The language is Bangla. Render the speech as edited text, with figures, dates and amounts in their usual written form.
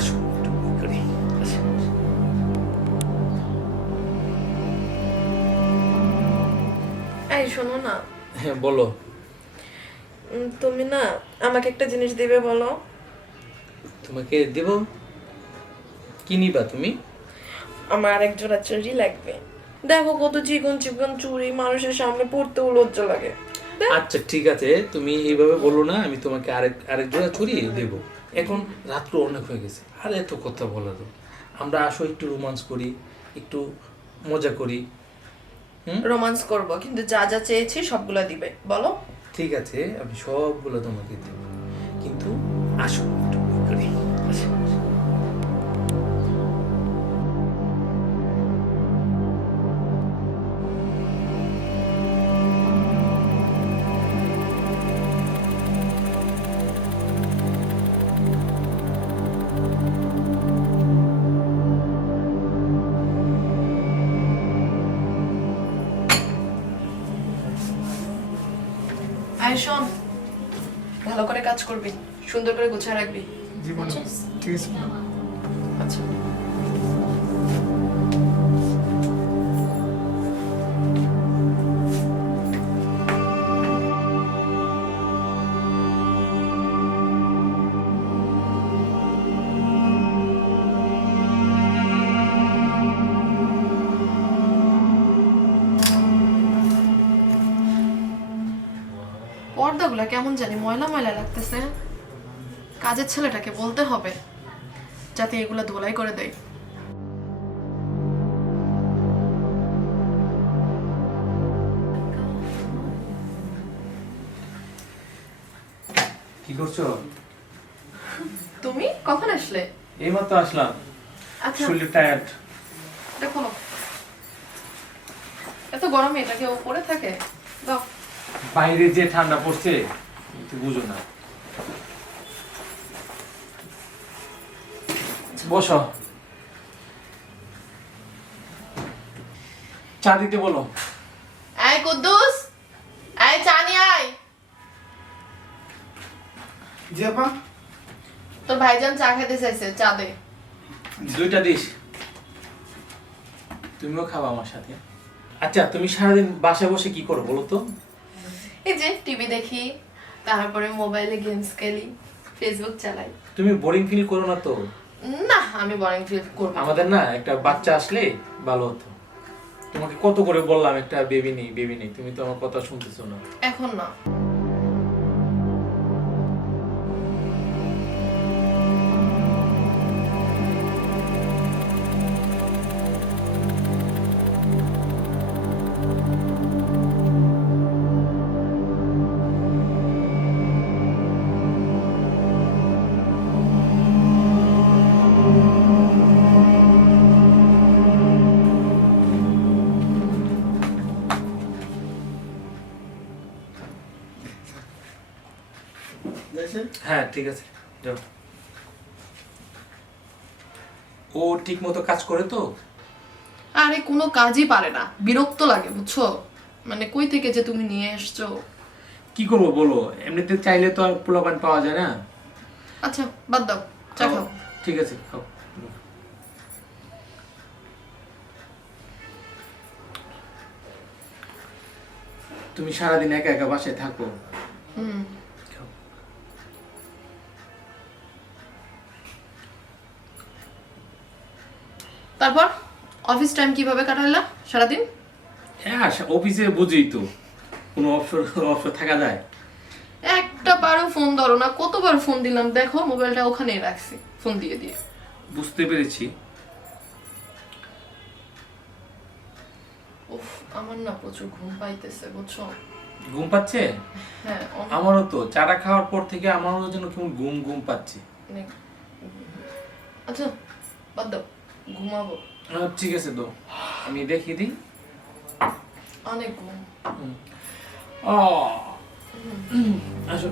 আসো একটু ই করি। আসো। এই শোনো না, হ্যাঁ বলো। তুমি না আমাকে একটা জিনিস দিবে বলো। তোমাকে দেব। কি নিবা তুমি? আমার আরেক জোড়া চুড়ি লাগবে। দেখো কত চিকন চিকন চুড়ি, মানুষের সামনে পড়তেও লজ্জা লাগে। আচ্ছা ঠিক আছে, তুমি এইভাবে বলো না, আমি তোমাকে আরেক আরেক জোড়া চুড়ি দেবো। এখন রাত্র অনেক হয়ে গেছে, আর এত কথা বলা তো। আমরা আসো একটু রোমান্স করি, একটু মজা করি। রোমান্স করব, কিন্তু যা যা চেয়েছি সবগুলা দিবে বলো। ঠিক আছে, আমি সবগুলো তোমাকে দেব, কিন্তু আসো একটু ই করি। আসো। আয় শোন, ভালো করে কাজ করবি, সুন্দর করে গুছিয়ে রাখবি। জীবন বুঝছিস? ঠিক আছে আচ্ছা। পর্দাগুলা কেমন জানি ময়লা ময়লা লাগতেছে। কাজের ছেলেটাকে বলতে হবে যাতে এগুলা ধোলাই করে দেয়। কি করছো? তুমি কখন আসলে? এইমাত্র আসলাম, আচ্ছা শরীর টায়ার্ড। দেখো, এত গরমে এটা কেউ পরে থাকে? দাও। বাইরে যে ঠান্ডা পড়ছে তুমি বুঝো না। বসো, চা দিতে বলো। এই কুদ্দুস, এই চা নিয়ে আয়। জি আপা। তোর ভাইজান চা খেতে চাইছে, চা দে। দুইটা দিস, তুমিও খাবা আমার সাথে। আচ্ছা তুমি সারাদিন বাসায় বসে কি করো বলো তো? এই যে টিভি দেখি, তারপরে মোবাইলে গেমস খেলি, ফেসবুক চালাই। তুমি বোরিং ফিল করো না তো? না, আমি বোরিং ফিল করব না। আমাদের না একটা বাচ্চা আসলে ভালো হতো। তোমাকে কত করে বললাম একটা বেবি নেই বেবি নেই, তুমি তো আমার কথা শুনতেছো না। এখন না। হ্যাঁ ঠিক আছে, যাও। ও ঠিক মতো কাজ করে তো? আরে কোনো কাজই পারে না, বিরক্ত লাগে বুঝছো। মানে কই থেকে যে তুমি নিয়ে এসছো। কি করবো বলো, এমনিতে চাইলে তো আর পোলাপান পাওয়া যায় না। আচ্ছা বাদ দাও, চা খাও। ঠিক আছে খাও। তুমি সারাদিন একা একা বাসায় থাকো। হুম। খাও। তারপর অফিস টাইম কিভাবে কাটাইলা সারাদিন? হ্যাঁ অফিসে বুঝি তো, কোনো অবসর অবসর থাকা যায়? একটা বারও ফোন ধরো না, কতবার ফোন দিলাম, দেখো মোবাইলটা ওখানেই রাখছি ফোন দিয়ে দিয়ে। বুঝতে পেরেছি। উফ, আমার না প্রচুর ঘুম পাইতেছে বুঝছো। ঘুম পাচ্ছে? হ্যাঁ আমারও তো চাটা খাওয়ার পর থেকে আমারও যেন কেমন ঘুম ঘুম পাচ্ছে। অনেক। আচ্ছা বাদ দাও, ঘুমাবো। ঠিক আছে তো, আমি দেখিয়ে দিই। অনেক ঘুম। ও আসো।